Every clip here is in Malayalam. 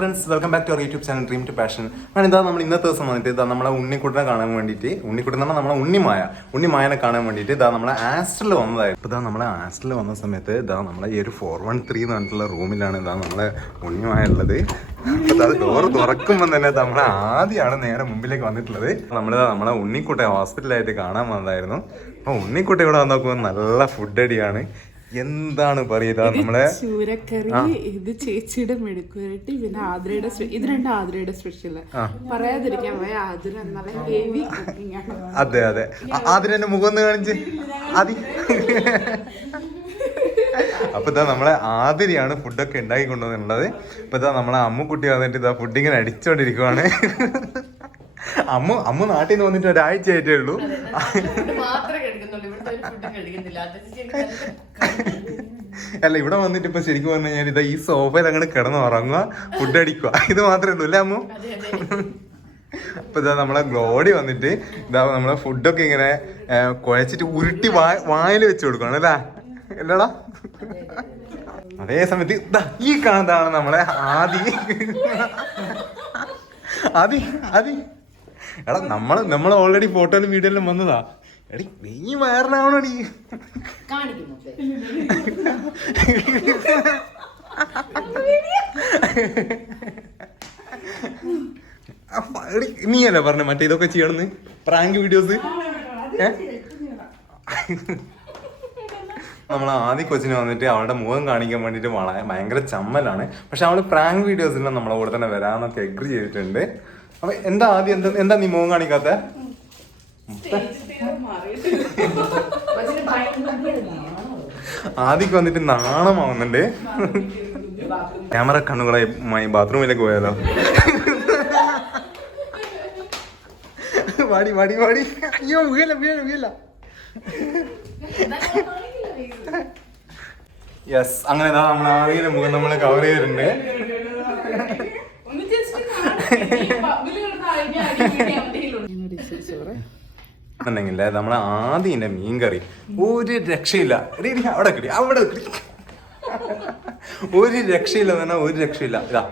Friends welcome back to our YouTube channel dream to passion ഞാൻ ഇതാ നമ്മൾ ഇന്നത്തെ ദിവസം വന്നിട്ട് ഇതാ നമ്മളെ ഉണ്ണിക്കുട്ടനെ കാണാൻ വേണ്ടിയിട്ട് ഉണ്ണിക്കുട്ടൻ എന്ന് പറഞ്ഞാൽ നമ്മളെ ഉണ്ണിമായ ഉണ്ണിമായനെ കാണാൻ വേണ്ടിയിട്ട് ഇതാ നമ്മളെ ആസ്റ്ററിൽ വന്നതായിരുന്നു. ഇപ്പോൾ ഇതാ നമ്മളെ ആസ്റ്ററിൽ വന്ന സമയത്ത് ഇതാ നമ്മളെ ഈ ഒരു ഫോർ വൺ ത്രീ എന്ന് പറഞ്ഞിട്ടുള്ള റൂമിലാണ് ഇതാ നമ്മളെ ഉണ്ണിമായ ഉള്ളത്. അത് ഡോർ തുറക്കുമ്പോൾ തന്നെ നമ്മളെ ആദ്യമാണ് നേരെ മുമ്പിലേക്ക് വന്നിട്ടുള്ളത്. നമ്മൾ നമ്മളെ ഉണ്ണിക്കുട്ടെ ഹോസ്പിറ്റലായിട്ട് കാണാൻ വന്നതായിരുന്നു. അപ്പോൾ ഉണ്ണിക്കുട്ട ഇവിടെ വന്നപ്പോൾ നല്ല ഫുഡ് അടിയാണ് എന്താണ് പറയുക നമ്മളെ? ചൂരക്കറി ഇത് ചേച്ചിയുടെ മെടുക്കുരട്ടി പിന്നെ ആതിരയുടെ ഇത് രണ്ട് ആതിരയുടെ സ്പെഷ്യൽ പറയാതിരിക്കാൻ പോയ ആതിര നല്ല ഹെവി കുക്കിംഗ് ആണ്. അതെ അതെ. ആ- ആദ്യം എന്നെ മുഖം ഒന്ന് കാണിച്ച്. അപ്പൊ ഇതാ നമ്മളെ ആതിരിയാണ് ഫുഡൊക്കെ ഉണ്ടാക്കി കൊണ്ടുവന്നിട്ടുള്ളത്. ഇപ്പൊ ഇതാ നമ്മളെ അമ്മുക്കുട്ടി വന്നിട്ട് ഇതാ ഫുഡ് ഇങ്ങനെ അടിച്ചോണ്ടിരിക്കുവാണ്. അമ്മു അമ്മ നാട്ടിൽ നിന്ന് വന്നിട്ട് ഒരാഴ്ച ആയിട്ടേ ഉള്ളൂ. അല്ല ഇവിടെ വന്നിട്ട് ഇപ്പൊ ശരിക്കും പറഞ്ഞു കഴിഞ്ഞാൽ ഇതാ ഈ സോഫയിൽ അങ്ങോട്ട് കിടന്ന് ഉറങ്ങുക ഫുഡ് അടിക്കുക. ഇത് മാത്രമേ ഉള്ളൂ അല്ലേ അമ്മ? അപ്പൊ ഇതാ നമ്മളെ ഗ്ലോഡി വന്നിട്ട് ഇതാ നമ്മളെ ഫുഡൊക്കെ ഇങ്ങനെ കുഴച്ചിട്ട് ഉരുട്ടി വാ വായിൽ വെച്ച് കൊടുക്കണം അല്ലേ? അല്ലടാ. അതേ സമയത്ത് ഇതാ ഈ കാണുന്നതാണ് നമ്മളെ ആദി. ആദി ആദി. എടാ നമ്മൾ നമ്മൾ ഓൾറെഡി ഫോട്ടോയിലും വീഡിയോയിലും വന്നതാ. എടി നീ അപ്പ എടി നീയല്ലേ പറഞ്ഞ മറ്റേ ഇതൊക്കെ ചെയ്യണമെന്ന് പ്രാങ്ക് വീഡിയോസ് നമ്മൾ ആദ്യ കൊച്ചിന് വന്നിട്ട് അവളുടെ മുഖം കാണിക്കാൻ വേണ്ടിയിട്ട് വളരെ ഭയങ്കര ചമ്മലാണ്. പക്ഷെ അവൾ പ്രാങ്ക് വീഡിയോസിലും നമ്മളെ കൂടെ തന്നെ വരാന്നൊക്കെ എഗ്രി ചെയ്തിട്ടുണ്ട്. അപ്പൊ എന്താ ആദ്യം എന്താ എന്താ നീ മുഖം കാണിക്കാത്ത? ആദ്യക്ക് വന്നിട്ട് നാണമാവുന്നുണ്ട് ക്യാമറ കണ്ണുകളെ ബാത്റൂമിലേക്ക് പോയാലോ? വാടി വാടി വാടി. അയ്യോ വീഴല വീഴല യെസ് അങ്ങനെ നമ്മൾ ആദ്യം മുഖം നമ്മളെ കവർ ചെയ്തിട്ടുണ്ട്. എന്നുണ്ടെങ്കിൽ നമ്മളെ ആദ്യന്റെ മീൻകറി ഒരു രക്ഷയില്ല. എടീ, എടീ, അവിടെ കിട്ടി അവിടെ കിട്ടി. ഒരു രക്ഷയില്ല എന്ന് പറഞ്ഞാൽ ഒരു രക്ഷയില്ല. ഇതാ.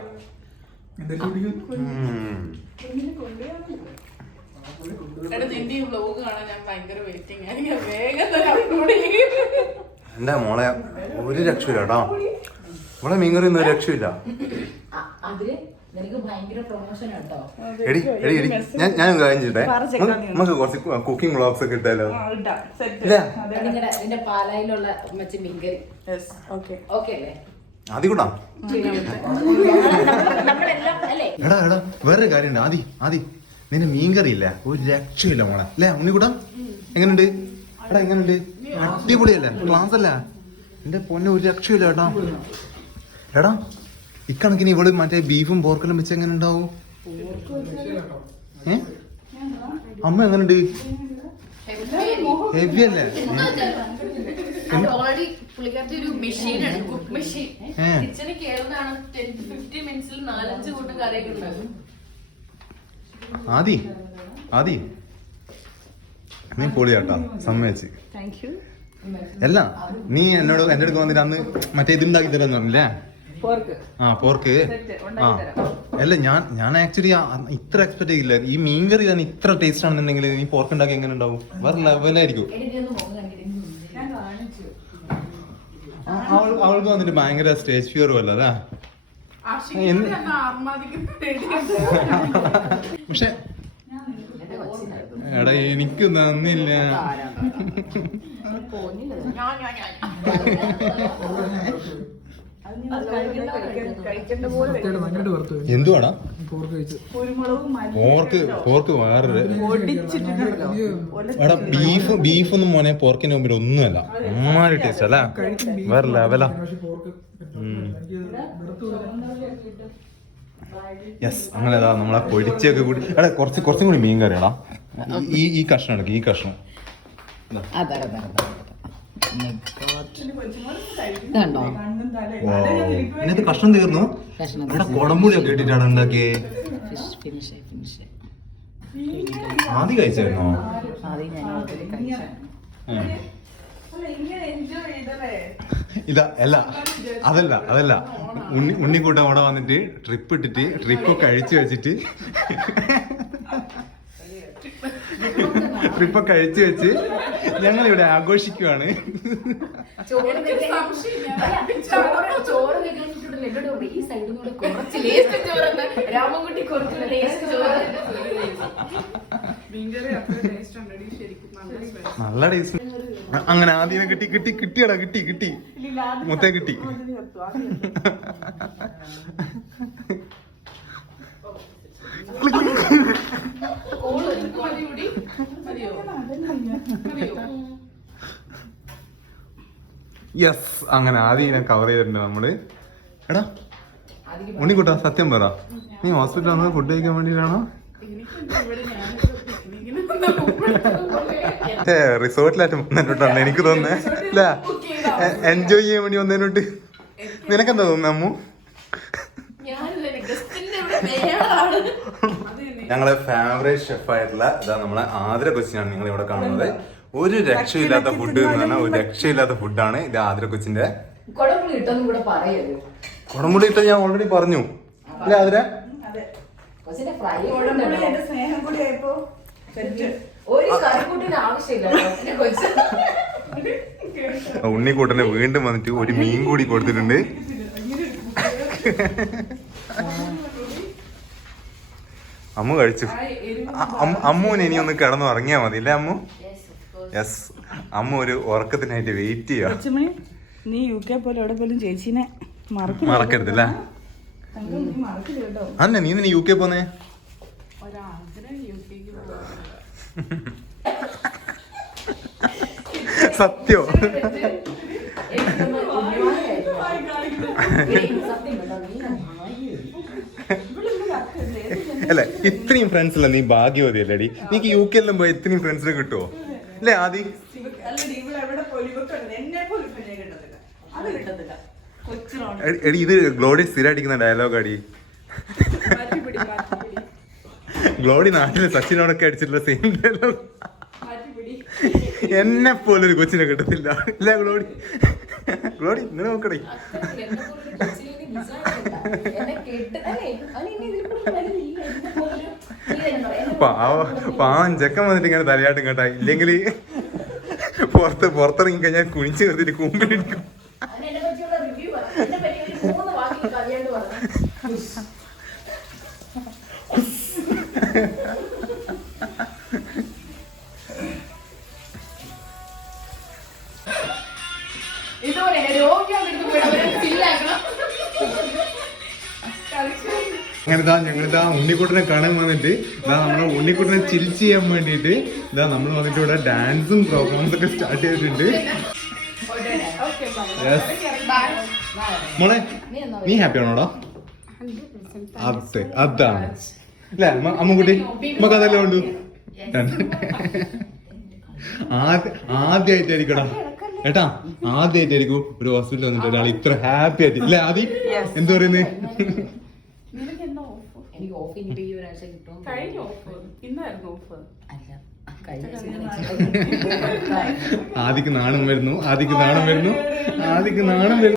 എന്റെ മോളെ? ഒരു രക്ഷയില്ല കേട്ടോ. മോളെ മീൻകറി ഒന്നും ഒരു രക്ഷയില്ല. എടി എടി എടി ഞാൻ ഞാൻ കാര്യം നമുക്ക് കുറച്ച് കുക്കിംഗ് വ്ളോഗ്സ് ഒക്കെ ഇട്ടാലോ? ആദ്യ കൂടാ നമ്മളെല്ലാം അല്ലേ? എടാ എടാ വേറൊരു കാര്യമുണ്ട്. ആദി ആദി നിന്നെ മീൻകറി ഇല്ല. ഒരു രക്ഷയില്ല മോളെ. അല്ലേ ഉണ്ണിക്കൂടാ എങ്ങനുണ്ട്? എടാ എങ്ങനുണ്ട്? അടിപൊളിയല്ലേ? ക്ലാസ് അല്ല എന്റെ പൊന്നെ ഒരു രക്ഷയില്ല കേട്ടോ. എടാ ഇക്കണക്കിന് ഇവൾ മറ്റേ ബീഫും പോർക്കലും വെച്ച് എങ്ങനെ ഉണ്ടാവും? ഏ? അമ്മ എങ്ങനുണ്ട്? ഹെവി അല്ലേ? അത് ഓൾറെഡി പുള്ളിക്കാരത്തെ ഒരു മെഷീനാണ് കുക്ക് മെഷീൻ ഏ. കിച്ചണിൽ കയറുന്നതാണ് ടെൻ ടു ഫിഫ്റ്റീൻ മിനിറ്റ്സിൽ നാലഞ്ച് കൂട്ടം കറിയൊക്കെ ഉണ്ടാകും ആദി ആദി. നീ പൊളിയാട്ടാ സമ്മതിച്ച്. അല്ല നീ എന്നോട് എന്റെ അടുത്ത് വന്നിട്ട് അന്ന് മറ്റേ ഇതുണ്ടാക്കി തരാന്ന് പറഞ്ഞില്ലേ? ആ പോർക്ക് ആ. അല്ല ഞാൻ ഞാൻ ആക്ച്വലി ഇത്ര എക്സ്പെക്ട് ചെയ്യില്ല ഈ മീൻ കറി തന്നെ ഇത്ര ടേസ്റ്റ് ആണെന്നുണ്ടെങ്കിൽ ഈ പോർക്ക് ഉണ്ടാക്കി എങ്ങനെ ഉണ്ടാവും? വേറെ ലെവലായിരിക്കും അവൾക്ക് വന്നിട്ട് ഭയങ്കര സ്റ്റേജ് ഫിയറും അല്ല അതാ. പക്ഷെ എടാ എനിക്ക് നന്ദില്ല ഞാൻ ഞാൻ ഞാൻ. എന്തുവാടാ? കുരുമുളകും പോർക്ക് പോർക്ക് വേറെ എടാ ബീഫ് ബീഫ് ഒന്നും മോനെ പോർക്കിന് മുമ്പിൽ ഒന്നുമല്ല. അമ്മാരി ടേസ്റ്റ് അല്ല? വേറെ ലെവലാ യെസ് അങ്ങനെ നമ്മളെ പൊടിച്ചൊക്കെ കൂടി എടാ കുറച്ച് കുറച്ചും കൂടി മീൻ കറിയാടാ. ഈ ഈ കഷ്ണം എടുക്കും ഈ കഷ്ണം. അതെ അതെ അതെ. ഇതുണ്ടോ? കഷ്ണം തീർന്നു. എടാ കുടംപുളിയൊക്കെ ഇട്ടിട്ടാണ് ഉണ്ടാക്കിയേ. ആദ്യം കഴിച്ചായിരുന്നോ. ഇതാ അല്ല അതല്ല അതല്ല. ഉണ്ണി ഉണ്ണിക്കൂട്ടം അവിടെ വന്നിട്ട് ട്രിപ്പ് ഇട്ടിട്ട് ട്രിപ്പ് കഴിച്ചു വെച്ചിട്ട്. ട്രിപ്പ് കഴിച്ചു വെച്ച് ഞങ്ങൾ ഇവിടെ ആഘോഷിക്കുവാണ് രാമൻകുട്ടി നല്ല ടേസ്റ്റ് അങ്ങനെ ആദ്യം കിട്ടി കിട്ടി കിട്ടിയടാ കിട്ടി കിട്ടി. മൊത്തം കിട്ടി. യെസ് അങ്ങനെ ആദ്യം ഞാൻ കവർ ചെയ്തിട്ടുണ്ട് നമ്മൾ. എടാ ഉണ്ണിക്കുട്ടാ സത്യം പറ. നീ ഹോസ്പിറ്റലിൽ വന്നത് ഫുഡ് കഴിക്കാൻ വേണ്ടിയിട്ടാണോ? ഏ റിസോർട്ടിലായിട്ട് വന്നിട്ടുണ്ടോ എനിക്ക് തോന്നുന്നേ. അല്ല എൻജോയ് ചെയ്യാൻ വേണ്ടി വന്നതിനോട്ട് നിനക്കെന്താ തോന്നുന്നു അമ്മു? ഞങ്ങളെ ഫേവറേറ്റ് ഷെഫ് ആയിട്ടുള്ള ഇതാ നമ്മളെ ആതിര കൊച്ചിനാണ് നിങ്ങൾ ഇവിടെ കാണുന്നത്. ഒരു രക്ഷയില്ലാത്ത ഫുഡ് എന്ന് പറഞ്ഞാൽ ഒരു രക്ഷയില്ലാത്ത ഫുഡാണ് ഇത് ആതിര കൊച്ചിന്റെ. കുടംപുളി ഇട്ട ഞാൻ ഓൾറെഡി പറഞ്ഞു. അല്ലേ ആതിര? ഉണ്ണിക്കൂട്ടനെ വീണ്ടും വന്നിട്ട് ഒരു മീൻ കൂടി കൊടുത്തിട്ടുണ്ട്. അമ്മു കഴിച്ചു. അമ്മുവിന് ഇനി ഒന്ന് കിടന്നു ഇറങ്ങിയാ മതി അല്ലേ അമ്മു? യെസ് അമ്മ ഒരു ഉറക്കത്തിനായിട്ട് വെയിറ്റ് ചെയ്യാം നീ യു കെ പോലെ എവിടെ പോലും ചേച്ചീനെ മറക്കില്ല മറക്കരുത് അല്ലേ നീ മറക്കില്ല കേട്ടോ. അന്നെ നീ യു കെ പോന്നേ? സത്യോ? സത്യം അല്ലെ? ഇത്രയും ഫ്രണ്ട്സ് അല്ല നീ ഭാഗ്യവതി അല്ലേടി നീക്ക് യു കെ എല്ലാം പോയി ഇത്രയും ഫ്രണ്ട്സിനെ കിട്ടുമോ അല്ലേ ആദി? അല്ലടി ഇവിടെ എവിടെ പോലും ഇവർക്ക് എന്നെ പോലും ഇപ്പൊ ഞാൻ കിട്ടത്തില്ല അത് കിട്ടത്തില്ല കൊച്ചിനോട് എടി- ഇത് ഗ്ലോഡി സ്ഥിരമായിട്ടിരിക്കുന്ന ഡയലോഗ് അടി ഗ്ലോഡി നാട്ടിൽ സച്ചിനോടൊക്കെ അടിച്ചിട്ടുള്ള സെയിം ഡയലോഗ് എന്നെ പോലൊരു കൊച്ചിനെ കിട്ടത്തില്ല. ഇല്ല ഗ്ലോഡി. ഗ്ലോഡി ഇങ്ങനെ നോക്കടേ. പാവ ചെക്കൻ വന്നിട്ട് ഇങ്ങനെ തലയാട്ടും കേട്ടാ. ഇല്ലെങ്കിൽ പുറത്ത് പുറത്തിറങ്ങി കഴിഞ്ഞാൽ കുണിച്ച് നിർത്തിട്ട് കൂമ്പിലിരിക്കും അവന് രോഗിയാണ് എടുത്ത് പോയി അവരെ എന്നെ അങ്ങനെ ഇതാ ഞങ്ങളിതാ ഉണ്ണിക്കുട്ടനെ കാണാൻ വന്നിട്ട് ഇതാ നമ്മളെ ഉണ്ണിക്കുട്ടനെ ചിൽ ചെയ്യാൻ വേണ്ടിയിട്ട് ഇതാ നമ്മൾ വന്നിട്ട് ഇവിടെ ഡാൻസും പ്രോഗ്രാംസ് ഒക്കെ സ്റ്റാർട്ട് ചെയ്തിട്ടുണ്ട്. മോളെ നീ ഹാപ്പി ആണോടാ? അതെ അതാണ്. അല്ലേ അമ്മ- അമ്മുക്കുട്ടി നമുക്ക് അതല്ലേ ഉണ്ടു? ആദ്യ ആദ്യമായിട്ടായിരിക്കടാ ഏട്ടാ ആദ്യമായിട്ടായിരിക്കും ഒരു ഹോസ്പിറ്റലിൽ വന്നിട്ട് ഒരാൾ ഇത്ര ഹാപ്പി ആയിട്ട് അല്ലേ ആദ്യം എന്താ പറയുന്നേ നിനക്ക് എന്താ ഓഫർ എനിക്ക് ഓഫ് ഇനിയിപ്പോ ഈ ഒരാഴ്ച കിട്ടും. കഴിഞ്ഞ ഓഫ്? ഇന്നായിരുന്നു ഓഫ്. അല്ല ആദിക്ക് നാണം വരുന്നു ആദിക്ക് നാണം വരുന്നു ആദിക്ക് നാണം വരുന്നു.